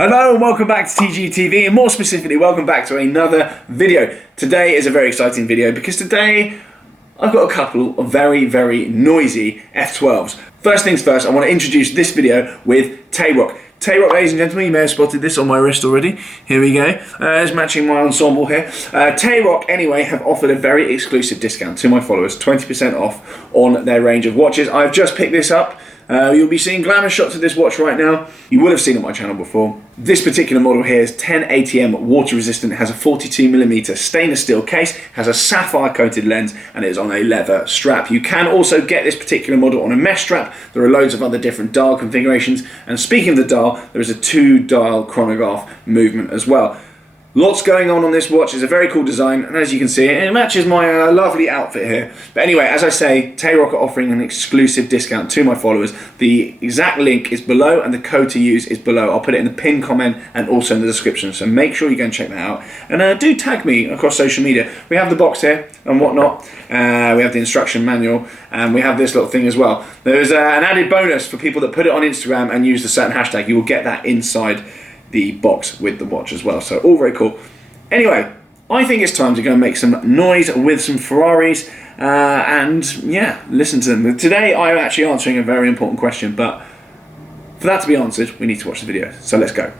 Hello and welcome back to TGTV, and more specifically welcome back to another video. Today is a very exciting video because today I've got a couple of very noisy F12s. First things first, I want to introduce this video with Tay-Rock. Tay-Rock, ladies and gentlemen, you may have spotted this on my wrist already. Here we go. It's matching my ensemble here. Tay-Rock, anyway, have offered a very exclusive discount to my followers, 20% off on their range of watches. I've just picked this up. You'll be seeing glamour shots of this watch right now. You would have seen it on my channel before. This particular model here is 10 ATM, water resistant, has a 42mm stainless steel case, has a sapphire coated lens, and it is on a leather strap. You can also get this particular model on a mesh strap. There are loads of other different dial configurations, and speaking of the dial, there is a 2-dial chronograph movement as well. Lots going on this watch. It's a very cool design, and as you can see, it matches my lovely outfit here. But anyway, as I say, Tay-Rock are offering an exclusive discount to my followers. The exact link is below, and the code to use is below. I'll put it in the pinned comment and also in the description, so make sure you go and check that out. And do tag me across social media. We have the box here and whatnot. We have the instruction manual, and we have this little thing as well. There's an added bonus for people that put it on Instagram and use the certain hashtag. You will get that inside the box with the watch as well, so all very cool. Anyway, I think it's time to go and make some noise with some Ferraris and yeah, listen to them. Today I'm actually answering a very important question, but for that to be answered we need to watch the video, so let's go.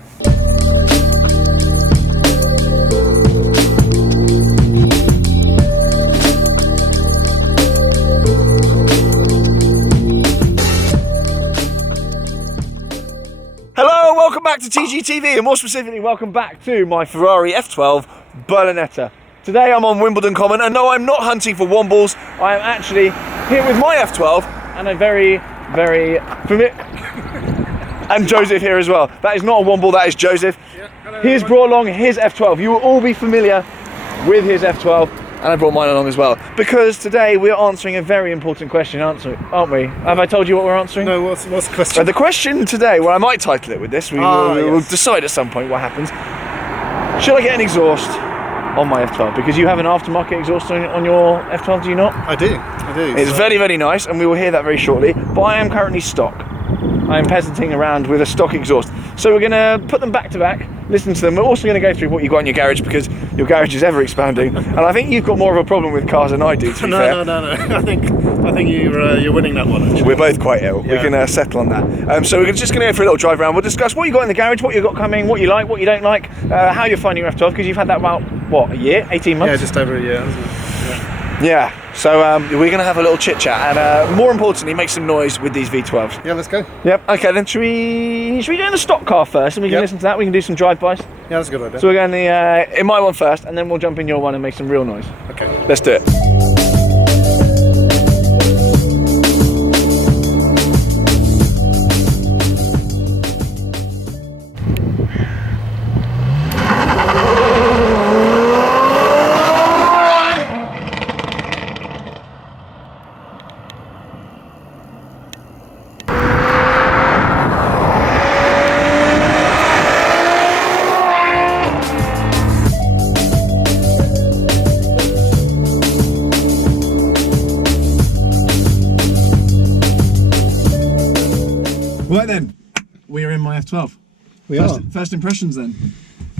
Hello, welcome back to TGTV, and more specifically, welcome back to my Ferrari F12 Berlinetta. Today I'm on Wimbledon Common, and no, I'm not hunting for wombles. I am actually here with my F12 and a very familiar and Joseph here as well. That is not a womble, that is Joseph. Yeah, hello, he's brought along his F12. You will all be familiar with his F12. And I brought mine along as well, because today we're answering a very important question, aren't we? Have I told you what we're answering? No, what's the question? The question today, well, I might title it with this, we'll decide at some point what happens. Should I get an exhaust on my F12? Because you have an aftermarket exhaust on your F12, do you not? I do. It's very nice, and we will hear that very shortly, but I am currently stock. I am peasanting around with a stock exhaust. So we're going to put them back to back, listen to them. We're also going to go through what you've got in your garage, because your garage is ever expanding. And I think you've got more of a problem with cars than I do, to be fair. No. I think you're winning that one, actually. We're both quite ill. Yeah. We can settle on that. So we're just going to go for a little drive around. We'll discuss what you got in the garage, what you've got coming, what you like, what you don't like, how you're finding your F12, because you've had that about, what, a year, 18 months? Yeah, just over a year. Yeah, so we're going to have a little chit chat and more importantly make some noise with these V12s. Yeah, let's go. Yep, okay then should we go in the stock car first and we can listen to that, we can do some drive-bys? Yeah, that's a good idea. So we're going in my one first and then we'll jump in your one and make some real noise. Okay. Let's do it. Right then, we are in my F12. We are. First impressions then?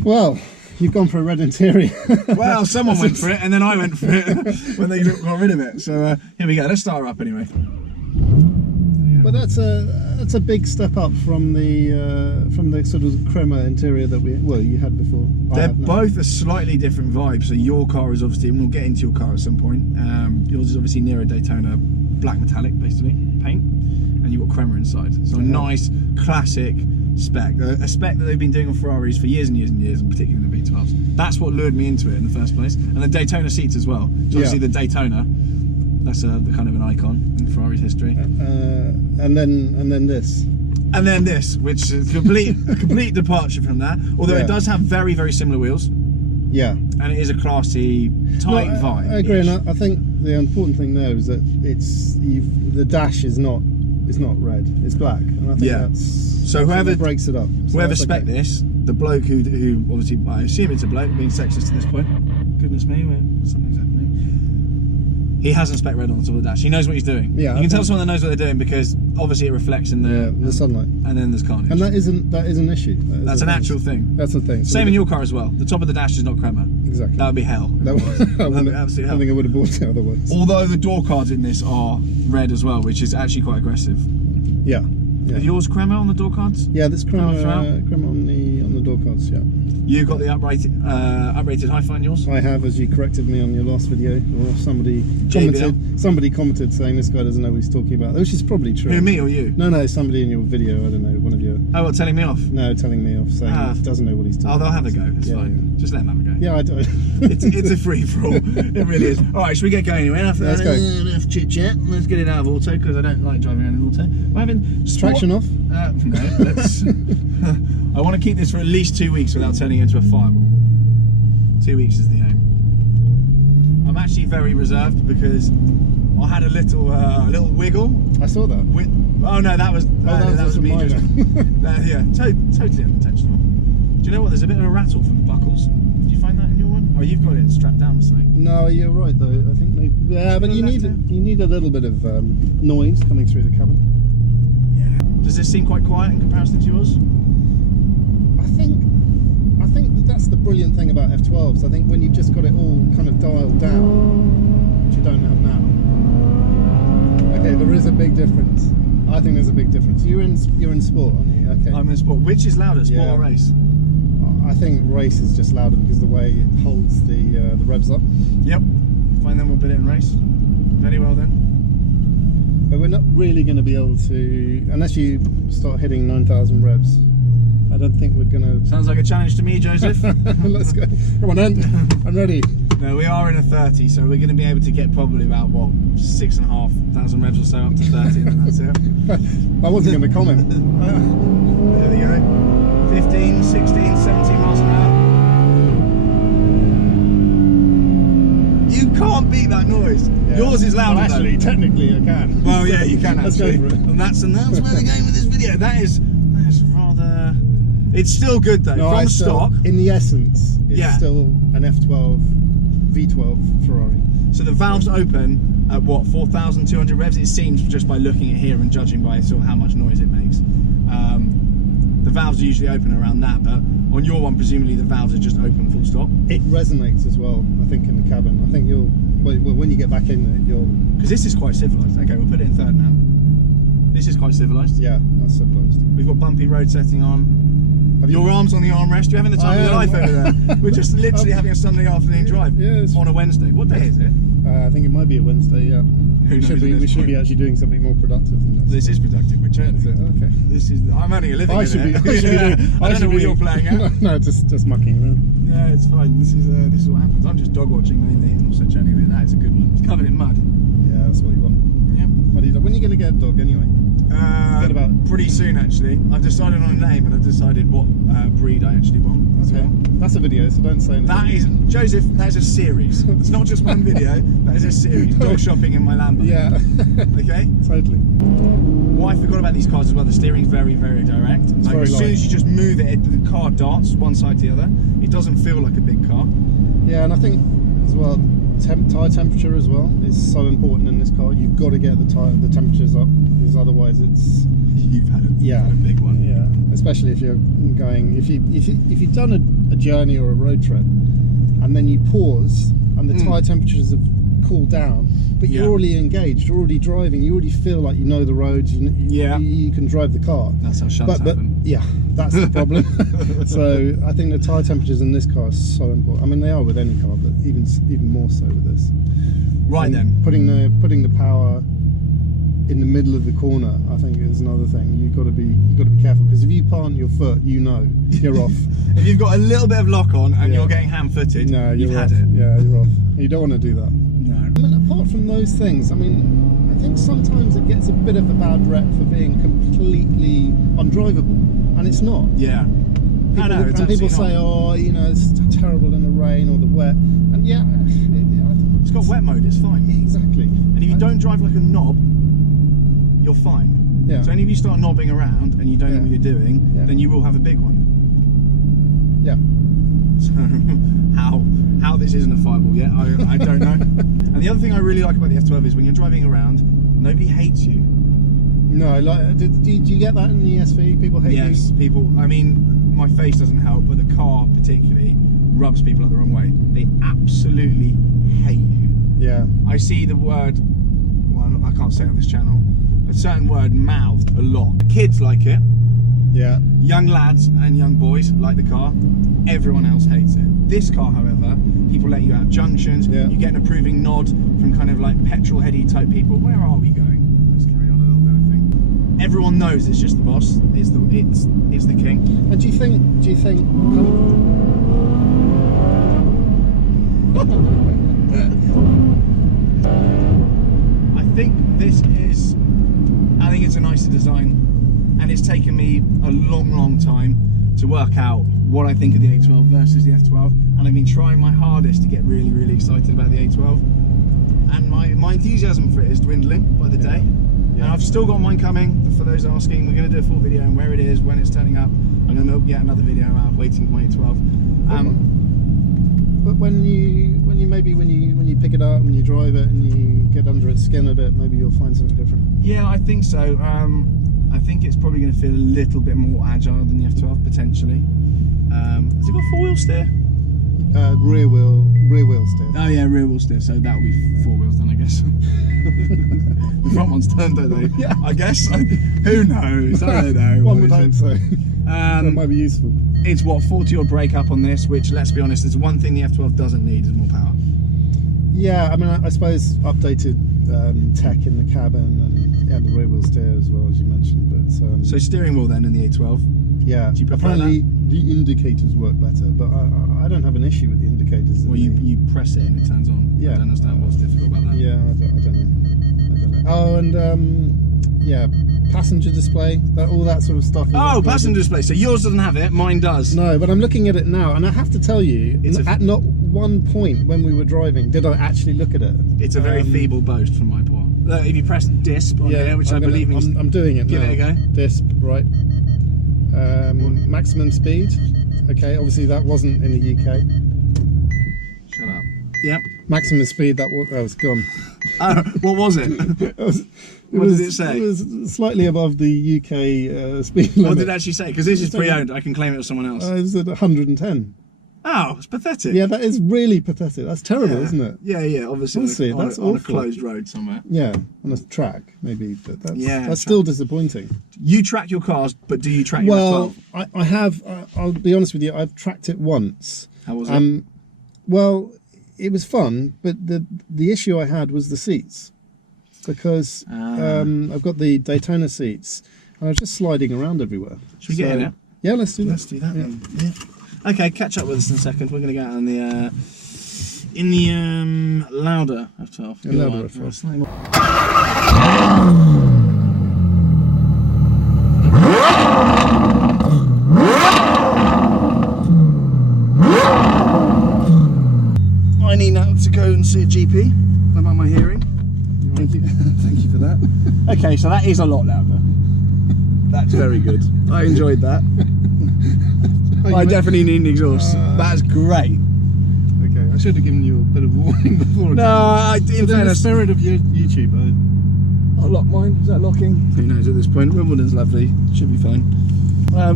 Well, you've gone for a red interior. Well, someone went for it and then I went for it when they got rid of it. So here we go, let's start her up anyway. But that's a big step up from the sort of crema interior that you had before. They're both a slightly different vibe. So your car is obviously, and we'll get into your car at some point. Yours is obviously near a Daytona black metallic, basically paint, and you've got crema inside. So a nice classic spec, a spec that they've been doing on Ferraris for years and years, and particularly in the V12s. That's what lured me into it in the first place, and the Daytona seats as well. So obviously the Daytona, that's the kind of an icon in Ferrari's history. And then this. And then this, which is a complete departure from that. Although it does have very similar wheels. Yeah. And it is a classy, tight vibe. I agree, and I think the important thing there is that the dash is not red, it's black, and I think that breaks it up. So whoever spec'd this, the bloke who obviously, I assume it's a bloke, being sexist at this point. Goodness me, something's happening. He hasn't spec red on the top of the dash. He knows what he's doing. Yeah, you can tell someone that knows what they're doing because obviously it reflects in the sunlight, and then there's carnage. and that is an issue. That's an actual thing. That's the thing. So Same in your car as well. The top of the dash is not crema. Exactly. That would be hell. That would be absolute hell. I think I would have bought it otherwise. Although the door cards in this are red as well, which is actually quite aggressive. Yeah. Are yours crema on the door cards? Yeah, there's crema on the door cards. Yeah. You got the uprated hi-fi in yours? I have, as you corrected me on your last video, or somebody commented saying this guy doesn't know what he's talking about, which is probably true. Who, me or you? No, somebody in your video, I don't know, one of your... Oh, what, telling me off? No, telling me off, saying he doesn't know what he's talking about. Oh, they'll have a go, it's fine. Yeah. Just let them have a go. Yeah, I don't. It's a free-for-all, it really is. Alright, should we get going anyway? Let's go. Enough chit-chat, let's get it out of auto, because I don't like driving around in auto. We're having... Traction off? No, let's... I want to keep this for at least 2 weeks without turning it into a fireball. 2 weeks is the aim. I'm actually very reserved because I had a little wiggle. I saw that. Oh no, that was me. Yeah, totally unintentional. Do you know what? There's a bit of a rattle from the buckles. Did you find that in your one? Oh, you've got it strapped down or something. No, you're right though. I think but you need a little bit of noise coming through the cabin. Yeah. Does this seem quite quiet in comparison to yours? I think that's the brilliant thing about F12s. I think when you've just got it all kind of dialed down, which you don't have now. Okay, there is a big difference. I think there's a big difference. You're in sport, aren't you? Okay. I'm in sport. Which is louder, sport or race? I think race is just louder because the way it holds the revs up. Yep. Fine, then we'll put it in race. Very well then. But we're not really going to be able to, unless you start hitting 9,000 revs. I don't think we're going to... Sounds like a challenge to me, Joseph. Let's go. Come on then. I'm ready. No, we are in a 30, so we're going to be able to get probably about, what, 6,500 revs or so up to 30, and then that's it. I wasn't going to comment. There we go. 15, 16, 17 miles an hour. You can't beat that noise. Yeah. Yours is louder, well, actually, technically I can. Well, yeah, you can actually. Let's go for it. And that's where we're going with this video. That is rather... It's still good though, from stock. In the essence, it's still an F12 V12 Ferrari. So the valves open at what, 4,200 revs? It seems just by looking at here and judging by sort of how much noise it makes. The valves are usually open around that, but on your one, presumably the valves are just open full stop. It resonates as well, I think, in the cabin. I think you'll, well, when you get back in there, you'll... Because this is quite civilised. Okay, we'll put it in third now. This is quite civilised. Yeah, that's civilised. We've got bumpy road setting on. Your arms on the armrest. You're having the time of your life over there. We're just literally having a Sunday afternoon drive on a Wednesday. What day is it? I think it might be a Wednesday. Yeah. We should be actually doing something more productive than this. This is productive. We're churning. Okay. This is. I'm earning a living. I should be doing. I don't know what you're playing at. No, just mucking around. Yeah, it's fine. This is what happens. I'm just dog watching mainly, and also churning a bit. That is a good one. It's covered in mud. Yeah, that's what you want. Yep. When are you going to get a dog anyway? Pretty soon actually. I've decided on a name and I've decided what breed I actually want as well. That's a video, so don't say anything. That is, Joseph, that is a series. It's not just one video, that is a series. Dog shopping in my Lambo. Yeah. Okay? Totally. What I forgot about these cars as well, the steering's very, very direct. It's like, very as soon as you just move it, the car darts one side to the other. It doesn't feel like a big car. Yeah, and I think as well, tyre temperature as well is so important in this car. You've got to get the temperatures up, because otherwise it's... You've had a big one. Yeah, especially if you're going, if you've done a journey or a road trip, and then you pause and the tyre temperatures have cooled down, but you're already engaged, you're already driving, you already feel like you know the roads, you can drive the car. That's how shunts happen. Yeah, that's the problem. So I think the tyre temperatures in this car are so important. I mean, they are with any car, but even more so with this. Right, and then putting the power in the middle of the corner, I think, is another thing. You've got to be careful, because if you plant your foot, you're off. If you've got a little bit of lock on and you're getting ham-footed, you've had it. Yeah, you're off. You don't want to do that. No. I mean, apart from those things, I mean, I think sometimes it gets a bit of a bad rep for being completely undrivable, and it's not. Yeah. People say, oh, you know, it's terrible in the rain or the wet, and yeah, it's got wet mode. It's fine. Yeah, exactly. And if you don't drive like a knob, you're fine. Yeah. So only if you start knobbing around and you don't know what you're doing, then you will have a big one. Yeah. So how this isn't a fireball yet, I don't know. And And the other thing I really like about the F12 is when you're driving around, nobody hates you. No, like, do you get that in the SV? People hate you? Yes, people, I mean, my face doesn't help, but the car particularly rubs people up the wrong way. They absolutely hate you. Yeah. I see the word, well, I can't say it on this channel, a certain word mouthed a lot. The kids like it. Yeah. Young lads and young boys like the car. Everyone else hates it. This car, however, people let you out of junctions. Yeah. You get an approving nod from kind of like petrol heady type people. Where are we going? Let's carry on a little bit, I think. Everyone knows it's just the boss. It's the king. And do you think? I think this is. I think it's a nicer design, and it's taken me a long time to work out what I think of the A12 versus the F12, and I've been trying my hardest to get really excited about the A12, and my enthusiasm for it is dwindling by the day. And I've still got mine coming. For those asking, we're going to do a full video on where it is, when it's turning up. I'm going to milk yet another video out of waiting for my A12. But when you pick it up, when you drive it, and you get under its skin a bit, maybe you'll find something different. Yeah, I think so. I think it's probably going to feel a little bit more agile than the F12 potentially. Has it got 4-wheel steer? Rear wheel steer. Oh yeah, rear wheel steer. So that'll be 4 wheels then, I guess. The front one's turned, don't they? Yeah. I guess. Who knows? I don't know. One would hope so. That might be useful. It's what, 40-odd brake up on this, which, let's be honest, is one thing the F12 doesn't need is more power. Yeah, I mean, I suppose updated tech in the cabin and the rear wheel steer as well, as you mentioned. But so steering wheel then in the A12. Yeah, do you prefer apparently that? The indicators work better, but I don't have an issue with the indicators. Well, you press it and it turns on. Yeah. I don't understand what's difficult about that. Yeah, I don't know. Oh, and yeah, passenger display, all that sort of stuff. Oh, passenger display. So yours doesn't have it, mine does. No, but I'm looking at it now, and I have to tell you, at not one point when we were driving did I actually look at it. It's a very feeble boast from my part. Look, if you press disp on here, which I believe means... I'm doing it now. Give it a go. Disp, right. Maximum speed. Okay, obviously that wasn't in the UK. Shut up. Yep. Maximum speed, that was gone. What was it? What did it say? It was slightly above the UK speed limit. What did it actually say? Because this is pre-owned, I can claim it with someone else. It was at 110. Oh, it's pathetic. Yeah, that is really pathetic. That's terrible, isn't it? Yeah, obviously. Honestly, on a closed road somewhere. Yeah, on a track, maybe, but that's track. still disappointing. You track your cars, but do you track your F12? Well, I have, I'll be honest with you, I've tracked it once. How was it? Well, it was fun, but the issue I had was the seats. Because I've got the Daytona seats, and I was just sliding around everywhere. Should we get in it? Yeah, let's do that. Let's do that then. Yeah. Okay, catch up with us in a second. We're going to go out in the louder F12. The louder F12. I need now to go and see a GP about my hearing. Thank you. Thank you for that. Okay, so that is a lot louder. That's very good. I enjoyed that. I definitely need an exhaust. That's great. Okay, I should have given you a bit of warning before. No, in the spirit of YouTube, I'll lock mine. Is that locking? Who knows at this point? Wimbledon's lovely. Should be fine.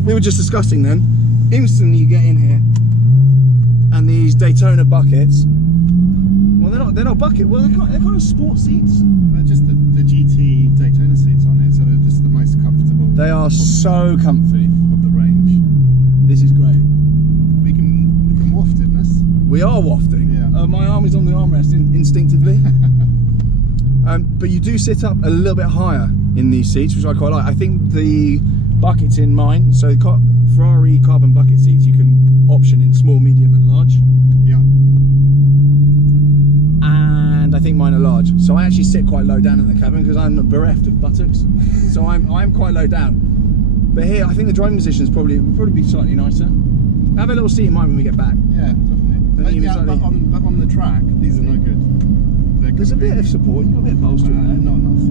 We were just discussing then. Instantly you get in here, and these Daytona buckets. Well, they're not bucket. Well, they're kind of sport seats. They're just the GT Daytona seats on it, so they're just the most comfortable. They are so comfy. Of the range. This is great. We can waft in this. We are wafting. Yeah. My arm is on the armrest instinctively. But you do sit up a little bit higher in these seats, which I quite like. I think the buckets in mine, so Ferrari carbon bucket seats, you can option in small, medium, and large. Yeah. And I think mine are large, so I actually sit quite low down in the cabin because I'm bereft of buttocks. So I'm quite low down. But here, I think the driving position would probably be slightly nicer. Have a little seat in mine when we get back. Yeah, definitely. Yeah, but on the track, these are no good. There's a bit of support. You've got a bit of bolster in there. Not enough.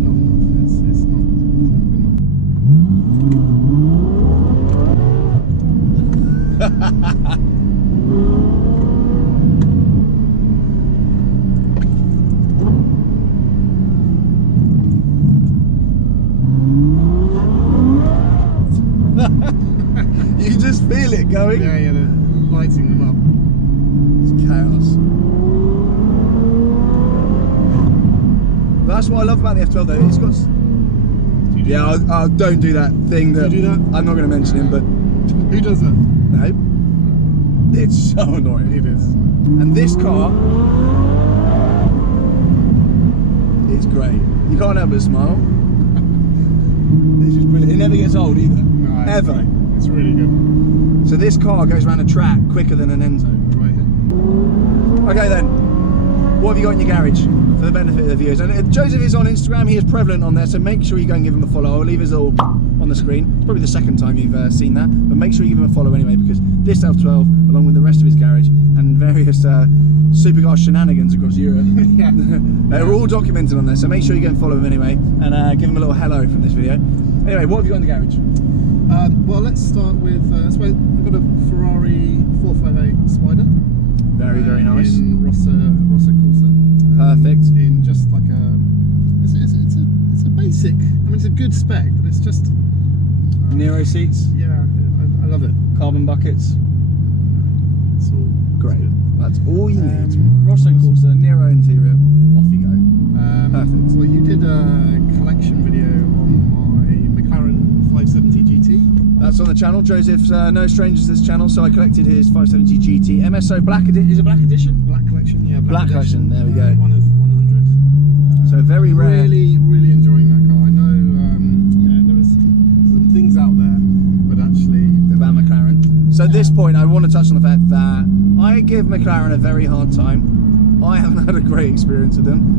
Not enough. It's not good enough. going. Yeah, yeah, they're lighting them up. It's chaos. But that's what I love about the F12 though. It's got. Yeah, I'll don't do that thing that. Do you do that? I'm not going to mention him, but Who does that? no, it's so annoying. It is. And this car is great. You can't help but smile. This is brilliant. It never gets old either. No, Ever. It's really good. So this car goes around a track quicker than an Enzo. Right here. Okay then, what have you got in your garage for the benefit of the viewers? And Joseph is on Instagram, he is prevalent on there, so make sure you go and give him a follow. I'll leave his all on the screen. It's probably the second time you've seen that, but make sure you give him a follow anyway, because this F12, along with the rest of his garage and various supercar shenanigans across Europe, Yeah. they're all documented on there, so make sure you go and follow him anyway, and give him a little hello from this video. Anyway, what have you got in the garage? Well, let's start with. I've got a Ferrari 458 Spider. Very, very nice. In Rossa Corsa. Perfect. In just like a. It's a basic. I mean, it's a good spec, but it's just. Nero seats, Yeah, I love it. carbon buckets. It's all Great. it's good. That's all you need. Rosso Corsa, Nero interior, off you go. Perfect. Well, you did a collection video on my McLaren 570 GT. That's on the channel. Joseph's no stranger to this channel, so I collected his 570 GT MSO Black Edition. Is it Black Edition? Black collection, yeah. Black collection, there we go. One of 100. So very rare. Really, really enjoying that car. I know, there was some things out there, but actually, About McLaren. So at this point, I want to touch on the fact that I give McLaren a very hard time. I haven't had a great experience with them.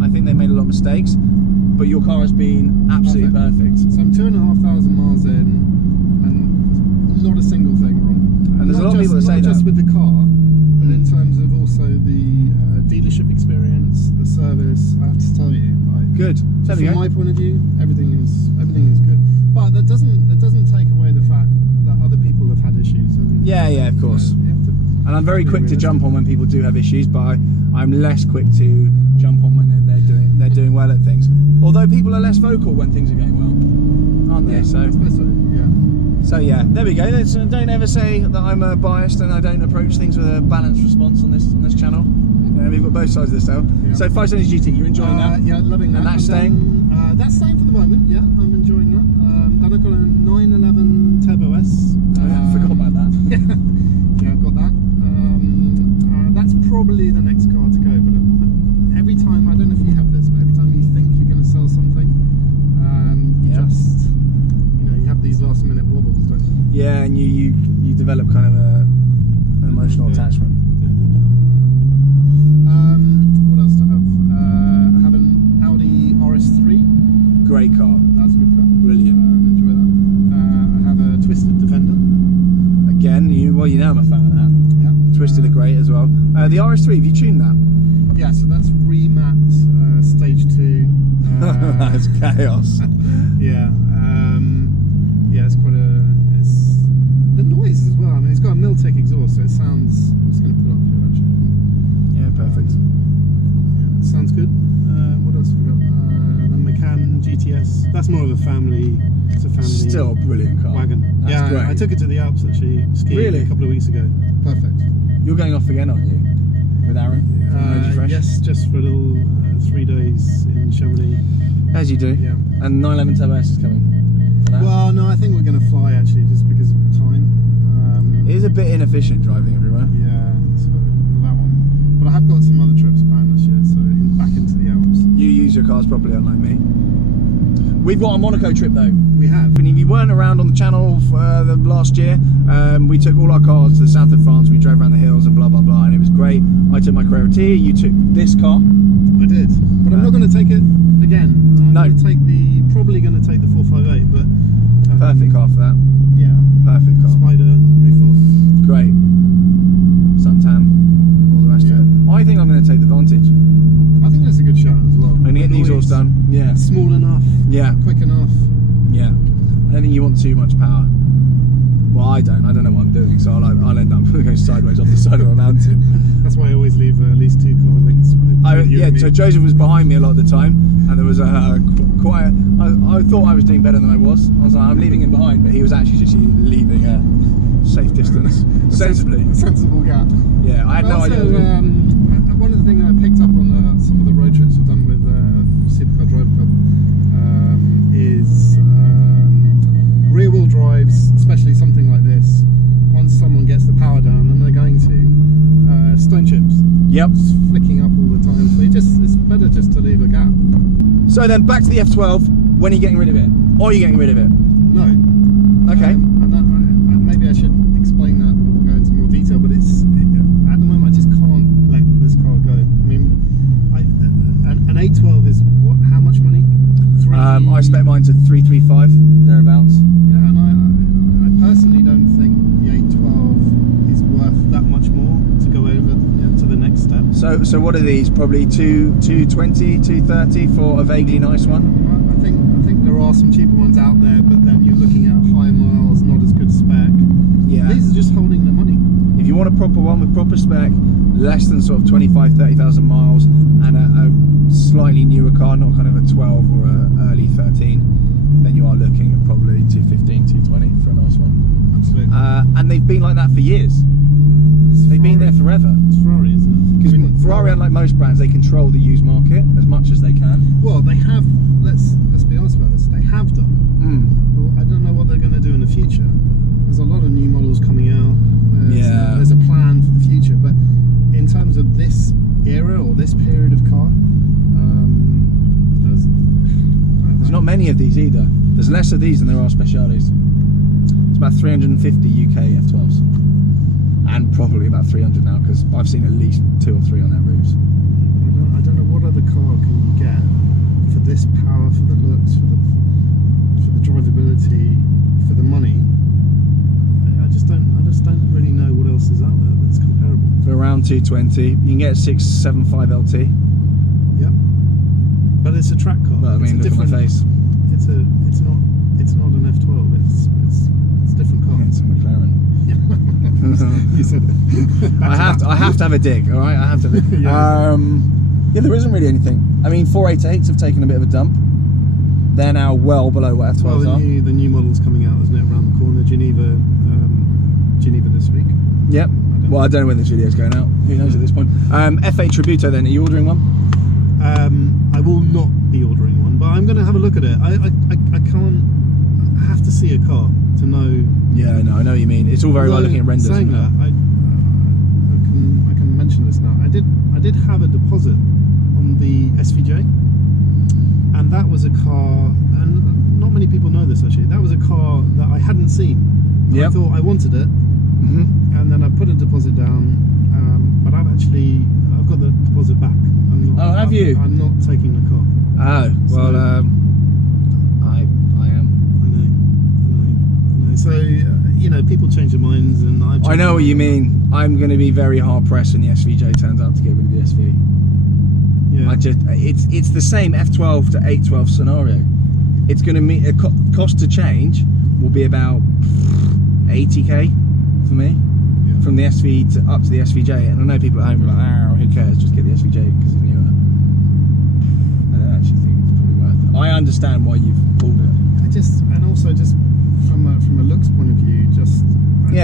I think they made a lot of mistakes, but your car has been absolutely perfect. So I'm 2,500 miles in, and not a single thing wrong. And there's a lot of people that say not just that. with the car, but in terms of also the dealership experience, the service. I have to tell you, like, Good. There we from go. my point of view, everything is good. But that doesn't take away the fact that other people have had issues. And, Yeah, yeah, of course. you have to. And I'm very Be quick to realistic. jump on when people do have issues, but I'm less quick to jump on when they're doing well at things. Although people are less vocal when things are going well, aren't they? Yeah, So I suppose so. Yeah. So yeah, there we go. Don't ever say that I'm biased and I don't approach things with a balanced response on this channel. You know, we've got both sides of this now. Yeah. So 570 GT, you're enjoying that? Yeah, loving that. And that's staying? Then, that's staying for the moment. Yeah, I'm enjoying that. Then I've got a 911 Turbo S. Oh, yeah, I forgot about that. Yeah, I've got that. That's probably the next car to go. But every time, I don't know if you have this, but every time you think you're going to sell something, you Yeah. just, you have these last minute wobbles, don't you? Yeah, and you develop kind of an emotional Yeah. attachment. What else do I have? I have an Audi RS3. Great car, That's a good car. brilliant. Enjoy that. I have a Twisted Defender. Again, you know I'm a fan of that. Yeah. Twisted are great as well. The RS3, have you tuned that? Yeah, so that's remapped stage 2. That's chaos. Yeah. Yeah, it's quite it's the noise as well. I mean, it's got a Miltec exhaust, so it sounds. I'm just going to put it up here actually. Yeah, perfect. Yeah, it sounds good. What else have we got? The Macan GTS. That's more of a family. It's a family. Still a brilliant car. Wagon. That's Yeah, great. I took it to the Alps actually, skiing Really? a couple of weeks ago. Perfect. You're going off again, aren't you? With Aaron? From Road Fresh? Yes, just for a little 3 days in Chamonix. As you do. Yeah. And 911 Turbo S is coming. For that. Well, no, I think we're going to fly actually, just because of time. It is a bit inefficient driving everywhere. Yeah, so that one. But I have got some other trips planned this year, so back into the Alps. You use your cars properly, unlike me. We've got a Monaco trip though. We have. And if you weren't around on the channel for the last year, we took all our cars to the south of France. We drove around the hills and blah blah blah, and it was great. I took my Carrera T. You took this car. I did, but I'm not going to take it again. No. I'm probably going to take the 458, but Perfect car for that. Yeah, Perfect car. Spider, Reef. Great. Suntan. All the rest Yeah. of it. I think I'm going to take the Vantage. I think that's a good shot as well. I'm going to get the Noise, exhaust done. Yeah. Small enough, Yeah. quick enough. Yeah. I don't think you want too much power. Well, I don't know what I'm doing, so I'll end up going sideways off the side of a mountain. That's why I always leave at least 2 car lengths. Yeah, so Joseph was behind me a lot of the time, and there was I thought I was doing better than I was. I was like, I'm leaving him behind, but he was actually just leaving safe distance, sensibly. Sensible gap. Yeah, I had no Also, idea. one of the things I picked up on some of the road trips we've done with Supercar Drive Club is rear wheel drives, especially something like this. Once someone gets the power down, and they're going to, stone chips. Yep. Just flicking up all the time. So it's better just to leave a gap. So then back to the F12. When are you getting rid of it? Or are you getting rid of it? No. Okay. And that, maybe I should explain that or go into more detail, but at the moment I just can't let this car go. I mean, an 812 is what? How much money? I spec mine to 335 thereabouts. Yeah, and I personally don't think the 812 is worth that much more to go over to the next step. So what are these? Probably 220, 230 for a vaguely nice one. I think there are some cheaper ones out there, but then you're looking at high miles, not as good spec. Yeah. These are just holding the money. If you want a proper one with proper spec, less than sort of 25, 30,000 miles, and a slightly newer car, not kind of a 12 or a early 13, then you are looking at probably 215, 220 for a nice one. Absolutely. And they've been like that for years. They've been there forever. It's Ferrari, isn't it? Because Ferrari, unlike most brands, they control the used market as much as they can. Well, they have. Let's be honest about this. They have done. Well, I don't know what they're going to do in the future. There's a lot of new models coming out. There's a plan for the future, but in terms of this era or this period of car, there's not many of these either. There's less of these than there are speciales. It's about 350 UK F12s, and probably about 300 now, because I've seen at least 2 or 3 on their roofs. I don't know what other car can you get for this power, for the looks, for the drivability, for the money. I just don't really know what else is out there that's comparable. For around 220, you can get a 675 LT. Yep. But it's a track car. But I mean, look at my face. It's not an F12. It's a different car. It's a McLaren. You said it. I have to have a dig. All right, I have to. Yeah, there isn't really anything. I mean, 488s have taken a bit of a dump. They're now well below what F12s are. The new model's coming out, isn't it? Around the corner, Geneva this week. Yep. Well, I don't know when this video's going out. Who knows at this point? F8 Tributo. Then, are you ordering one? I will not be ordering one, but I'm going to have a look at it. I can't. I have to see a car to know. Yeah, no, I know what you mean. It's all very well looking at renders. Saying that, I can mention this now. I did have a deposit on the SVJ, and that was a car, and not many people know this actually. That was a car that I hadn't seen. I thought I wanted it, and then I put a deposit down, but I've got the deposit back. Have you? I'm not taking the car. Oh, well, I am. I know. So, people change their minds, and I know what you mean. I'm going to be very hard pressed when the SVJ turns out to get rid of the SV. Yeah. It's the same F12 to 812 scenario. It's going to mean a cost to change will be about 80k for me. From the SV up to the SVJ, and I know people at home are like, who cares, just get the SVJ because it's newer. I don't actually think it's probably worth it. I understand why you've pulled it. And also from a looks point of view,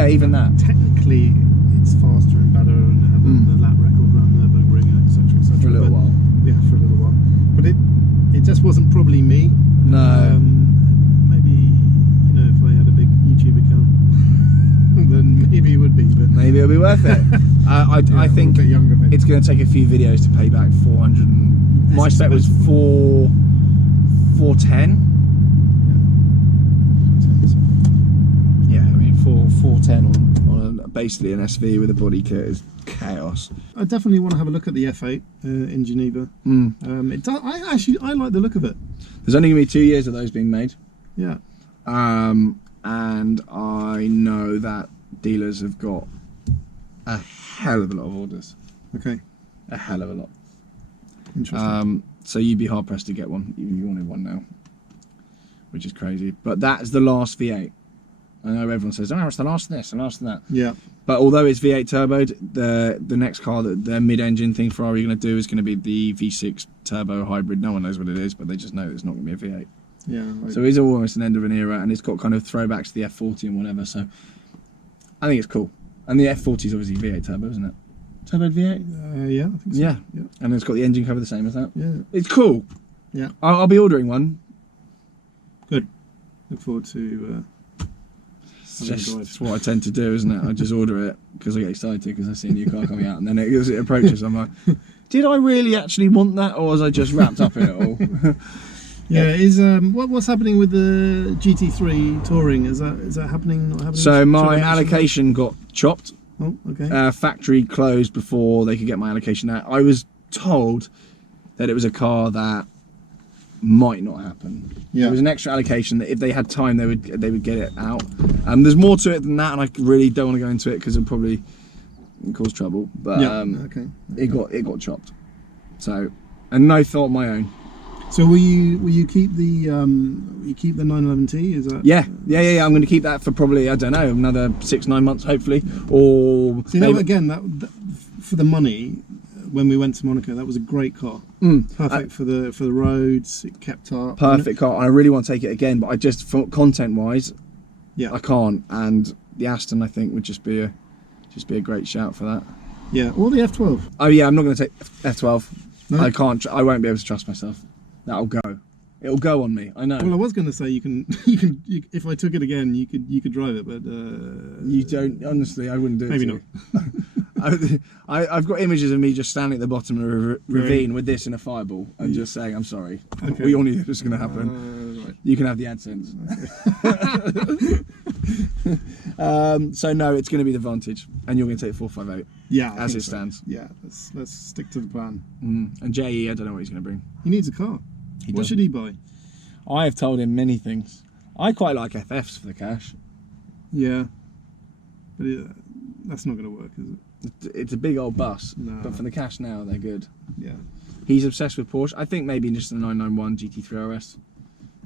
even that. Technically, it's faster and better, and it had the lap record around Nürburgring, etc. For a little while. Yeah, for a little while. But it just wasn't probably me. No. Maybe if I had a big YouTube account. Then maybe it would be, but maybe it'll be worth it. I think it's going to take a few videos to pay back 400. My spec was 410. Yeah, I mean 410 on basically an SV with a body kit is chaos. I definitely want to have a look at the F8 in Geneva. It does, I like the look of it. There's only going to be 2 years of those being made. Yeah. And I know that dealers have got a hell of a lot of orders. Okay. A hell of a lot. Interesting. So you'd be hard pressed to get one, even if you wanted one now, which is crazy. But that's the last V8. I know everyone says, oh, it's the last of this, the last of that. Yeah. But although it's V8 turboed, the next car that their mid-engine thing Ferrari are going to do is going to be the V6 turbo hybrid. No one knows what it is, but they just know it's not going to be a V8. Yeah. So it's almost an end of an era, and it's got kind of throwbacks to the F40 and whatever. So I think it's cool. And the F40 is obviously V8 turbo, isn't it? Turbo V8? Yeah, I think so. Yeah. Yeah. And it's got the engine cover the same as that. Yeah. It's cool. Yeah. I'll be ordering one. Good. Look forward to. It's what I tend to do, isn't it? I just order it because I get excited because I see a new car coming out, and then as it approaches, I'm like, did I really actually want that, or was I just wrapped up in it all? Yeah, is what's happening with the GT3 touring? Is that happening? Not happening? So my allocation got chopped. Oh, okay. Factory closed before they could get my allocation out. I was told that it was a car that might not happen. Yeah. It was an extra allocation that if they had time they would get it out. There's more to it than that, and I really don't want to go into it because it'll probably cause trouble. But okay. It got chopped. So, and no fault of my own. So will you keep the 911T? Is that? Yeah. I'm going to keep that for probably, I don't know, another 6-9 months hopefully. Or so, you know, again, that for the money, when we went to Monaco, that was a great car. Perfect for the roads. It kept up. Perfect car. I really want to take it again, but I just, for content wise, yeah, I can't. And the Aston, I think, would just be a great shout for that. Yeah, or the F12. Oh yeah, I'm not going to take F12. No? I can't. I won't be able to trust myself. That'll go. It'll go on me. I know. Well, I was going to say you can if I took it again, you could drive it, but you don't. Honestly, I wouldn't do it. Maybe to not. you. I've got images of me just standing at the bottom of a ravine with this in a fireball and just saying, "I'm sorry." Okay. We all knew this was going to happen. Right. You can have the AdSense. So no, it's going to be the Vantage, and you're going to take 458. Yeah, as it stands. Yeah, let's stick to the plan. And JE, I don't know what he's going to bring. He needs a car. What doesn't. should he buy? I have told him many things. I quite like FFs for the cash. Yeah, but that's not going to work, is it? It's a big old bus, No. but for the cash now, they're good. Yeah. He's obsessed with Porsche. I think maybe just the 991 GT3 RS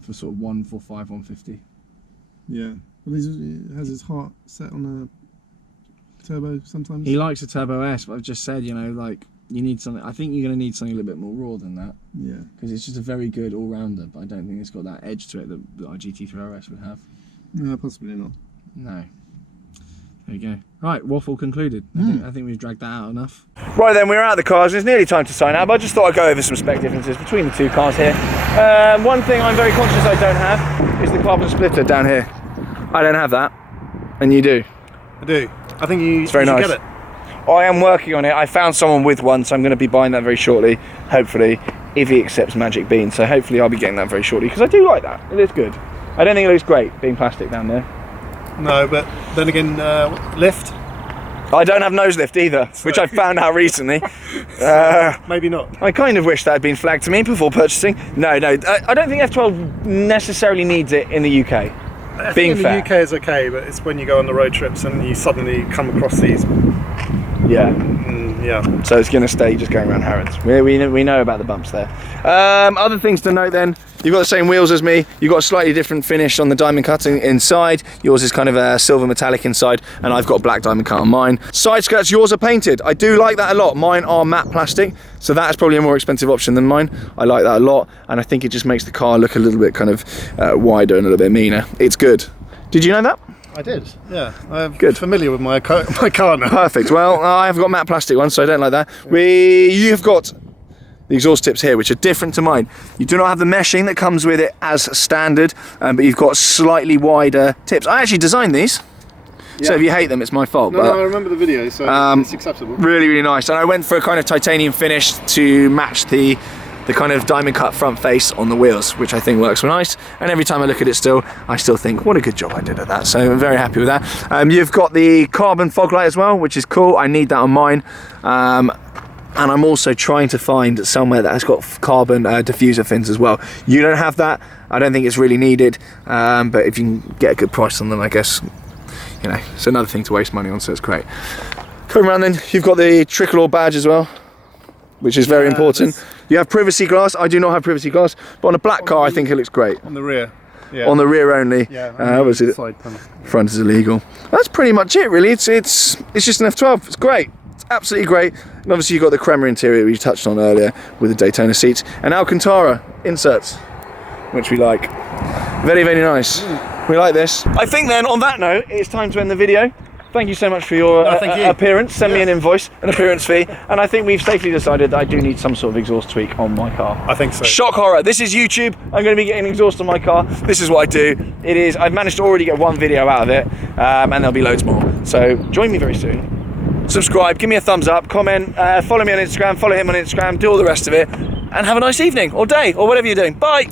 for sort of 145, 150. Yeah. Well, he has his heart set on a turbo sometimes. He likes a Turbo S, but I've just said, you know, like, you need something. I think you're going to need something a little bit more raw than that. Yeah. Because it's just a very good all-rounder, but I don't think it's got that edge to it that our GT3 RS would have. No, possibly not. No. There you go. Right, waffle concluded. I think we've dragged that out enough. Right then, we're out of the cars and it's nearly time to sign out, but I just thought I'd go over some spec differences between the two cars here. One thing I'm very conscious I don't have is the carbon splitter down here. I don't have that, and you do. I do. I think you It's very nice. Get it. I am working on it. I found someone with one, so I'm going to be buying that very shortly, hopefully, if he accepts Magic Bean. So hopefully I'll be getting that very shortly, because I do like that. It looks good. I don't think it looks great, being plastic down there. No, but then again, lift? I don't have nose lift either, which I found out recently. Maybe not. I kind of wish that had been flagged to me before purchasing. No, I don't think F12 necessarily needs it in the UK. I think in the UK is okay, but it's when you go on the road trips and you suddenly come across these. Yeah. Yeah. So it's going to stay just going around Harrods. We know about the bumps there. Other things to note then, you've got the same wheels as me. You've got a slightly different finish on the diamond cutting inside. Yours is kind of a silver metallic inside, and I've got black diamond cut on mine. Side skirts, yours are painted. I do like that a lot. Mine are matte plastic, so that is probably a more expensive option than mine. I like that a lot, and I think it just makes the car look a little bit kind of wider and a little bit meaner. It's good. Did you know that? I did, yeah. I'm Good. familiar with my car now. Perfect. Well, I've got matte plastic ones, so I don't like that. You've got the exhaust tips here, which are different to mine. You do not have the meshing that comes with it as standard, but you've got slightly wider tips. I actually designed these, so if you hate them, it's my fault. No, I remember the video, so it's acceptable. Really, really nice. And I went for a kind of titanium finish to match the kind of diamond cut front face on the wheels, which I think works nice. And every time I look at it still, I still think, what a good job I did at that. So I'm very happy with that. You've got the carbon fog light as well, which is cool. I need that on mine. And I'm also trying to find somewhere that has got carbon diffuser fins as well. You don't have that. I don't think it's really needed. But if you can get a good price on them, I guess, you know, it's another thing to waste money on, so it's great. Coming around then, you've got the tricolor badge as well, which is very important. You have privacy glass. I do not have privacy glass, but on a black car, I think it looks great. On the rear. Yeah. On the rear only. Yeah. Obviously, side panel. Front is illegal. That's pretty much it, really. It's just an F12. It's great. It's absolutely great. And obviously, you've got the Crema interior we touched on earlier with the Daytona seats and Alcantara inserts, which we like. Very, very nice. We like this. I think then, on that note, it's time to end the video. thank you so much for your appearance. Send me an invoice, an appearance fee, and I think we've safely decided that I do need some sort of exhaust tweak on my car. I think so. Shock horror. This is YouTube. I'm going to be getting exhaust on my car. This is what I do. I've managed to already get one video out of it, and there'll be loads more. So join me very soon. Subscribe, give me a thumbs up, comment, follow me on Instagram, follow him on Instagram, do all the rest of it, and have a nice evening or day or whatever you're doing. Bye.